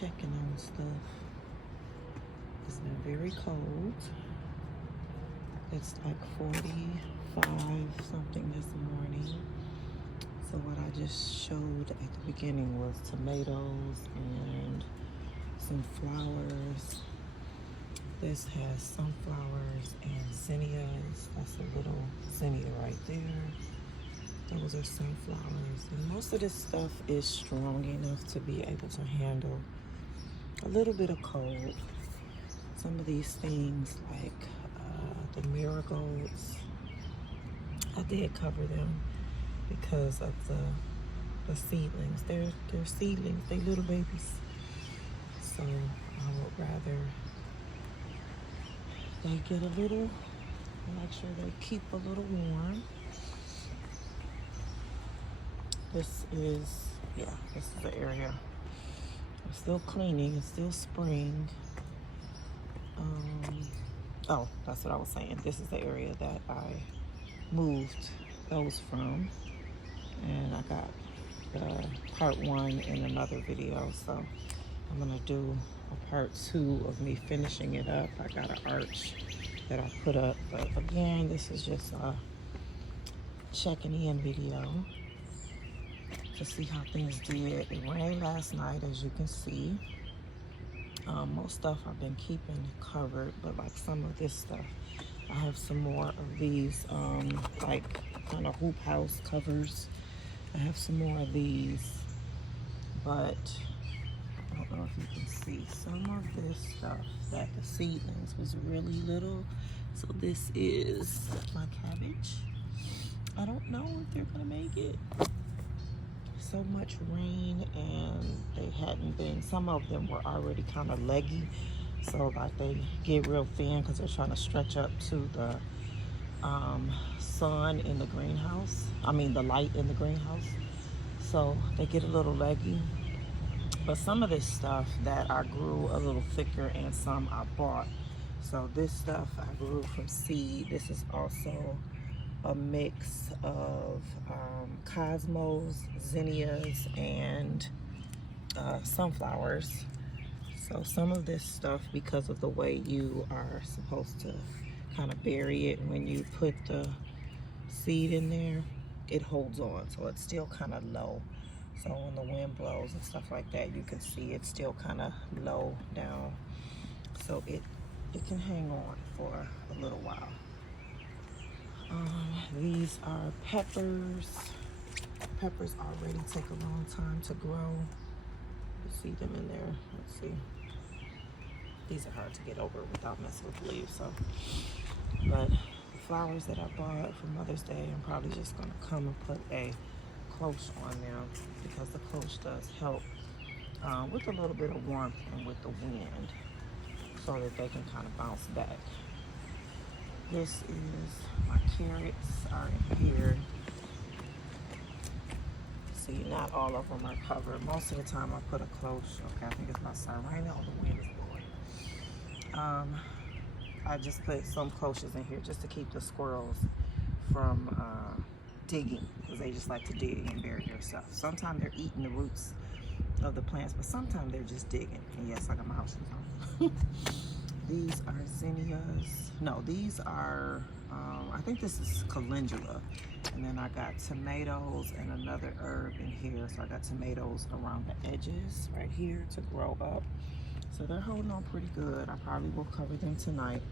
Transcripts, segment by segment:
checking on stuff. It's been very cold. It's like 45 something this morning. So what I just showed at the beginning was tomatoes and some flowers. This has sunflowers and zinnias. That's a little zinnia right there. Those are sunflowers. And most of this stuff is strong enough to be able to handle a little bit of cold. Some of these things like the marigolds, I did cover them because of the seedlings. They're seedlings, they little babies. So I would rather they get a little, make sure they keep a little warm. This is the area. I'm still cleaning, it's still spring. Oh, that's what I was saying. This is the area that I moved those from. And I got part 1 in another video. So I'm gonna do a part 2 of me finishing it up. I got an arch that I put up. But again, this is just a checking in video to see how things did. It rained last night, as you can see. Most stuff I've been keeping covered, but like some of this stuff, I have some more of these like kind of hoop house covers. I have some more of these, but I don't know if you can see some of this stuff that the seedlings was really little. So this is my cabbage. I don't know if they're gonna make it. So much rain, and they hadn't been, some of them were already kind of leggy, so like they get real thin because they're trying to stretch up to the sun in the greenhouse, the light in the greenhouse, so they get a little leggy. But some of this stuff that I grew a little thicker, and some I bought. So this stuff I grew from seed. This is also a mix of cosmos, zinnias, and sunflowers. So some of this stuff, because of the way you are supposed to kind of bury it when you put the seed in there, it holds on, so it's still kind of low. So when the wind blows and stuff like that, you can see it's still kind of low down, so it can hang on for a little while. These are peppers. Peppers already take a long time to grow. You see them in there. Let's see. These are hard to get over without messing with leaves. So, but the flowers that I bought for Mother's Day, I'm probably just gonna come and put a cloche on them because the cloche does help with a little bit of warmth and with the wind, so that they can kind of bounce back. This is my carrots are in here. See, not all of them are covered. Most of the time I put a cloche. Okay, I think it's my side right now. The wind is blowing. I just put some cloches in here just to keep the squirrels from digging, because they just like to dig and bury their stuff. Sometimes they're eating the roots of the plants, but sometimes they're just digging. And yes, I got my house on. These are zinnias. No, these are, I think this is calendula. And then I got tomatoes and another herb in here. So I got tomatoes around the edges right here to grow up. So they're holding on pretty good. I probably will cover them tonight.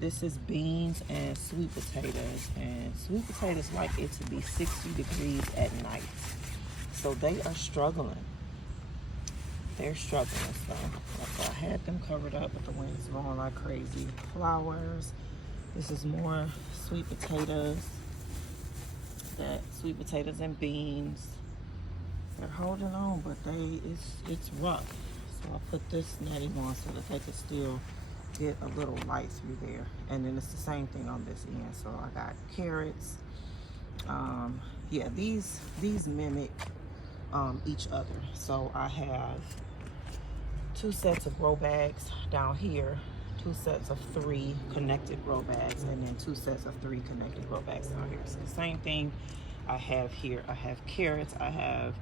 This is beans and sweet potatoes. And sweet potatoes like it to be 60 degrees at night. So they are struggling. They're struggling, so I had them covered up, but the wind is blowing like crazy. Flowers. This is more sweet potatoes. Sweet potatoes and beans. They're holding on, but it's rough. So I put this netting on so that they can still get a little light through there. And then it's the same thing on this end. So I got carrots. Yeah, these mimic each other. So I have 2 sets of grow bags down here, 2 sets of 3 connected grow bags, and then 2 sets of 3 connected grow bags down here. So the same thing I have here. I have carrots, I have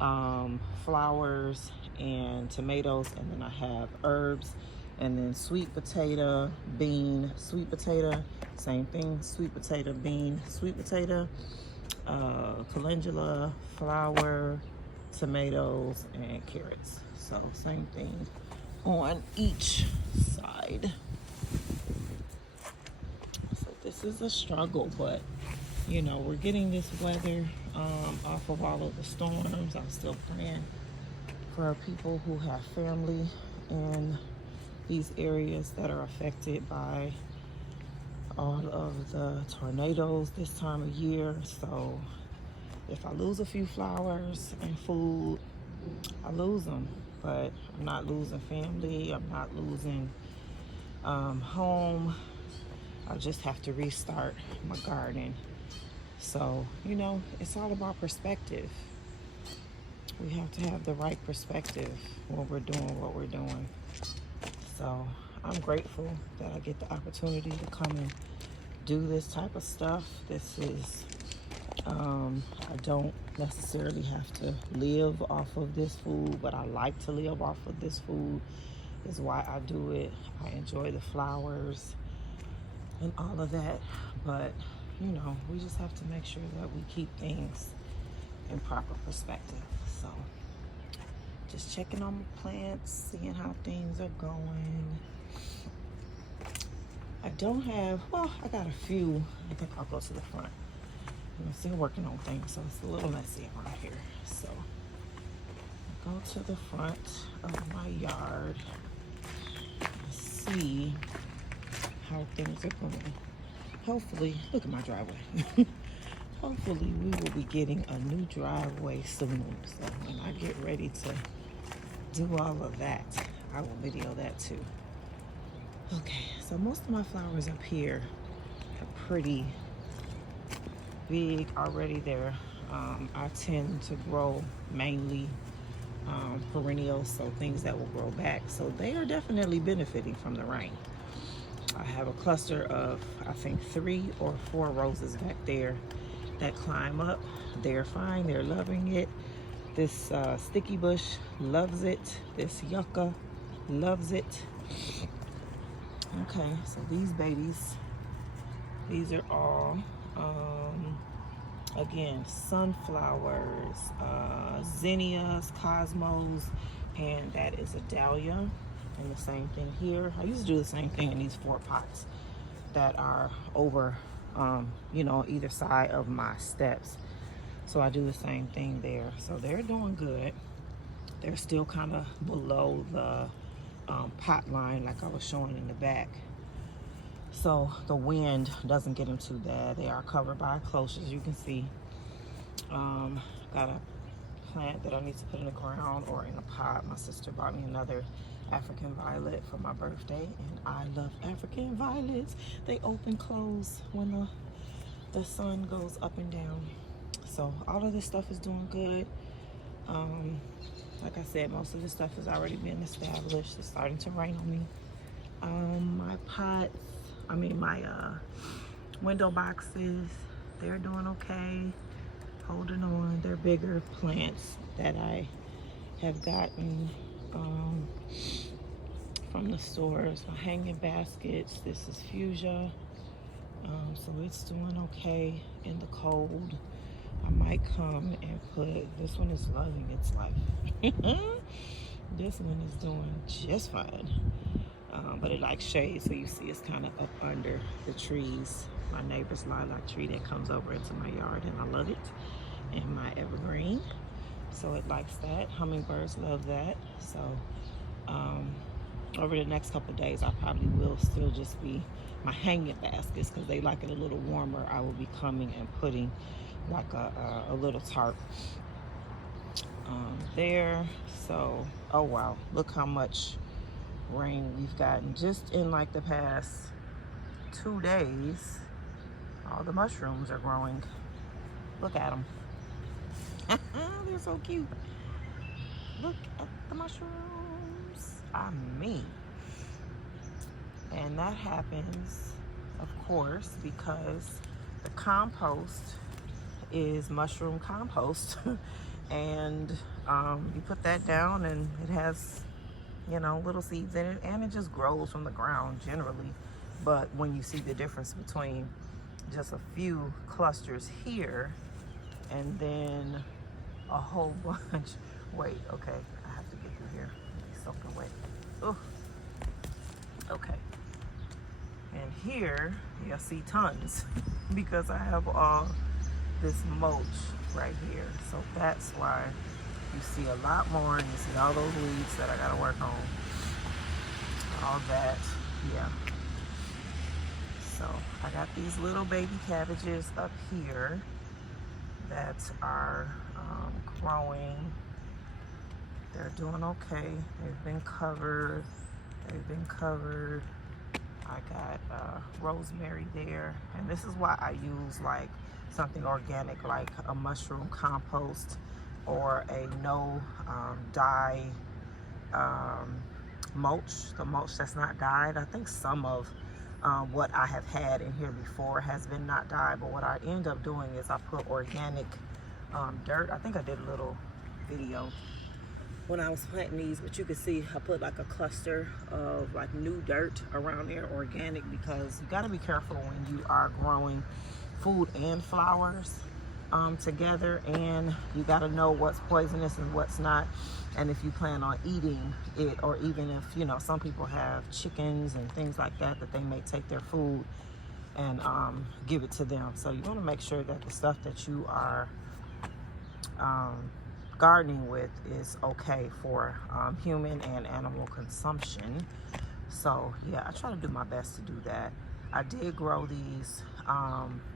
flowers and tomatoes, and then I have herbs, and then sweet potato, bean, sweet potato, same thing, sweet potato, bean, sweet potato, calendula, flour, tomatoes, and carrots. So same thing on each side. So this is a struggle, but you know, we're getting this weather off of all of the storms. I'm still praying for people who have family in these areas that are affected by all of the tornadoes this time of year. So if I lose a few flowers and food, I lose them, but I'm not losing family. I'm not losing home. I just have to restart my garden. So, you know, it's all about perspective. We have to have the right perspective when we're doing what we're doing. So I'm grateful that I get the opportunity to come and do this type of stuff. This is, I don't necessarily have to live off of this food, but I like to live off of this food, is why I do it. I enjoy the flowers and all of that, but you know, we just have to make sure that we keep things in proper perspective. So just checking on my plants, seeing how things are going. I don't have, well, I got a few. I think I'll go to the front. I'm still working on things, so it's a little messy around here. So I go to the front of my yard and see how things are going. Hopefully, look at my driveway. Hopefully we will be getting a new driveway soon. So when I get ready to do all of that, I will video that too. Okay, so most of my flowers up here are pretty big already. There, I tend to grow mainly perennials, so things that will grow back. So they are definitely benefiting from the rain. I have a cluster of, I think, 3 or 4 roses back there that climb up. They're fine, they're loving it. This sticky bush loves it. This yucca loves it. Okay, so these babies, these are all, again, sunflowers, zinnias, cosmos, and that is a dahlia. And the same thing here. I used to do the same thing in these 4 pots that are over, you know, either side of my steps. So I do the same thing there. So they're doing good. They're still kind of below the pot line like I was showing in the back. So the wind doesn't get them too bad. They are covered by cloches, you can see. Got a plant that I need to put in the ground or in a pot. My sister bought me another African violet for my birthday, and I love African violets. They open close when the sun goes up and down. So all of this stuff is doing good. Like I said, most of this stuff has already been established. It's starting to rain on me. My pots, my window boxes, they're doing okay, holding on. They're bigger plants that I have gotten from the stores. My hanging baskets, this is fuchsia, so it's doing okay in the cold. I might come and put, this one is loving its life. This one is doing just fine, but it likes shade, so you see it's kind of up under the trees. My neighbor's lilac tree that comes over into my yard, and I love it, and my evergreen, so it likes that. Hummingbirds love that. So over the next couple of days, I probably will still just be my hanging baskets, because they like it a little warmer. I will be coming and putting like a little tarp there. So, oh wow, look how much rain we've gotten just in like the past 2 days. All the mushrooms are growing. Look at them. They're so cute. Look at the mushrooms. And that happens, of course, because the compost is mushroom compost. and you put that down, and it has, you know, little seeds in it, and it just grows from the ground generally. But when you see the difference between just a few clusters here and then a whole bunch. Wait, okay, I have to get through here. It's soaking wet. Oh, okay. And here you'll see tons because I have all this mulch right here. So that's why you see a lot more, and you see all those weeds that I gotta work on. All that, yeah. So I got these little baby cabbages up here that are growing. They're doing okay. They've been covered. I got rosemary there, and this is why I use like something organic, like a mushroom compost or a no dye mulch, the mulch that's not dyed. I think some of what I have had in here before has been not dyed, but what I end up doing is I put organic dirt. I think I did a little video when I was planting these, but you can see I put like a cluster of like new dirt around there, organic, because you got to be careful when you are growing food and flowers together, and you got to know what's poisonous and what's not. And if you plan on eating it, or even if, you know, some people have chickens and things like that that they may take their food and give it to them. So you want to make sure that the stuff that you are gardening with is okay for human and animal consumption. So yeah, I try to do my best to do that. I did grow these.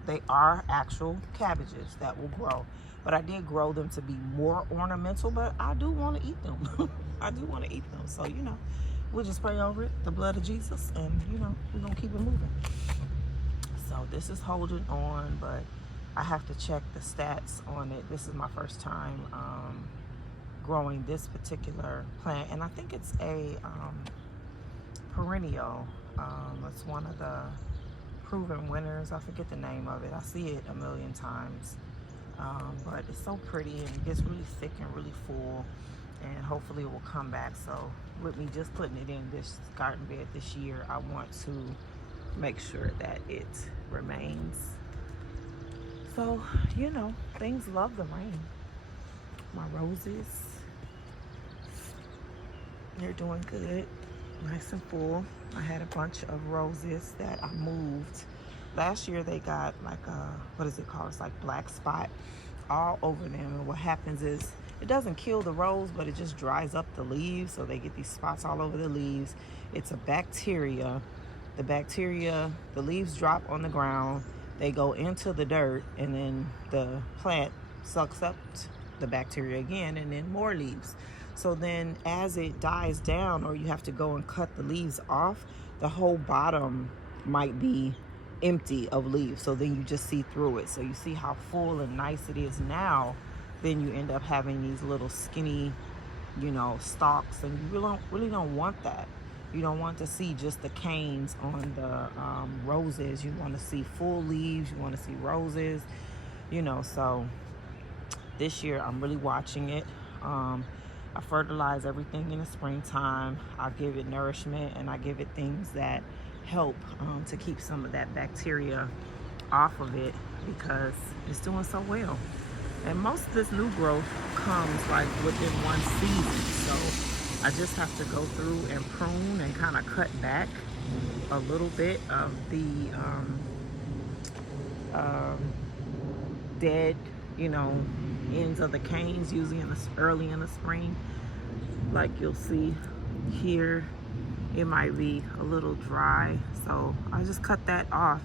They are actual cabbages that will grow, but I did grow them to be more ornamental, but I do want to eat them. I do want to eat them. So, you know, we'll just pray over it, the blood of Jesus, and, you know, we're going to keep it moving. So this is holding on, but I have to check the stats on it. This is my first time growing this particular plant, and I think it's a perennial. It's one of the proven winners. I forget the name of it. I see it a million times, but it's so pretty, and it gets really thick and really full, and hopefully it will come back. So with me just putting it in this garden bed this year, I want to make sure that it remains. So, you know, things love the rain. My roses, they're doing good, nice and full. I had a bunch of roses that I moved. Last year they got like a, what is it called? It's like black spot all over them. And what happens is it doesn't kill the rose, but it just dries up the leaves. So they get these spots all over the leaves. It's a bacteria. The leaves drop on the ground. They go into the dirt, and then the plant sucks up the bacteria again, and then more leaves. So then as it dies down, or you have to go and cut the leaves off, the whole bottom might be empty of leaves. So then you just see through it. So you see how full and nice it is now. Then you end up having these little skinny, you know, stalks, and you really don't want that. You don't want to see just the canes on the roses. You want to see full leaves. You want to see roses, you know. So this year I'm really watching it. I fertilize everything in the springtime. I give it nourishment, and I give it things that help to keep some of that bacteria off of it, because it's doing so well. And most of this new growth comes like within one season. So I just have to go through and prune and kind of cut back a little bit of the dead, you know, ends of the canes, usually early in the spring. Like you'll see here, it might be a little dry, so I just cut that off,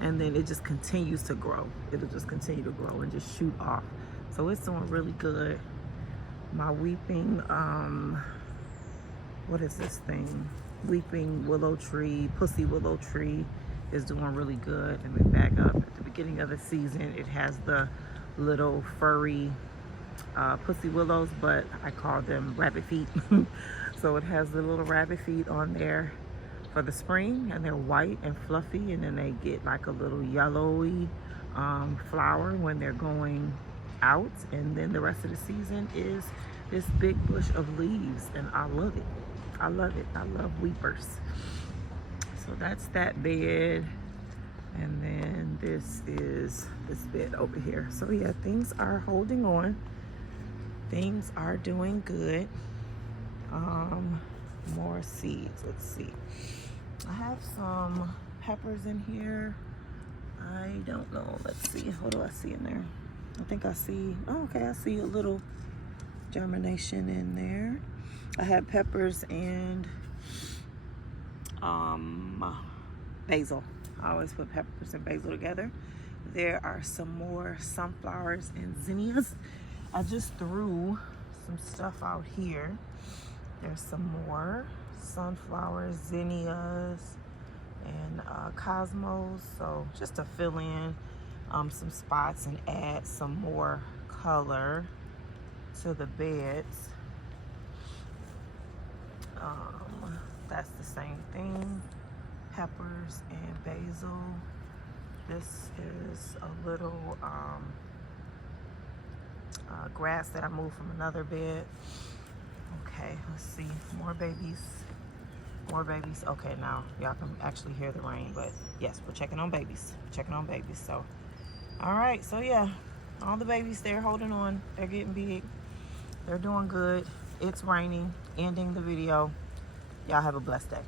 and then it just continues to grow. It'll just continue to grow and just shoot off. So it's doing really good. My weeping, what is this thing? Weeping willow tree, pussy willow tree is doing really good. And then back up at the beginning of the season, it has the little furry pussy willows, but I call them rabbit feet. So it has the little rabbit feet on there for the spring, and they're white and fluffy, and then they get like a little yellowy flower when they're going out, and then the rest of the season is this big bush of leaves, and I love it. I love it. I love weepers. So that's that bed, and then this is this bed over here. So yeah, things are holding on. Things are doing good. More seeds. Let's see. I have some peppers in here. I don't know. Let's see. What do I see in there? I think I see, oh, okay, I see a little germination in there. I have peppers and basil. I always put peppers and basil together. There are some more sunflowers and zinnias. I just threw some stuff out here. There's some more sunflowers, zinnias, and cosmos. So just to fill in some spots and add some more color to the beds. That's the same thing. Peppers and basil. This is a little grass that I moved from another bed. Okay, let's see. More babies. More babies. Okay, now y'all can actually hear the rain, but yes, we're checking on babies. Checking on babies. So, all right. So yeah, all the babies, they're holding on. They're getting big. They're doing good. It's raining. Ending the video. Y'all have a blessed day.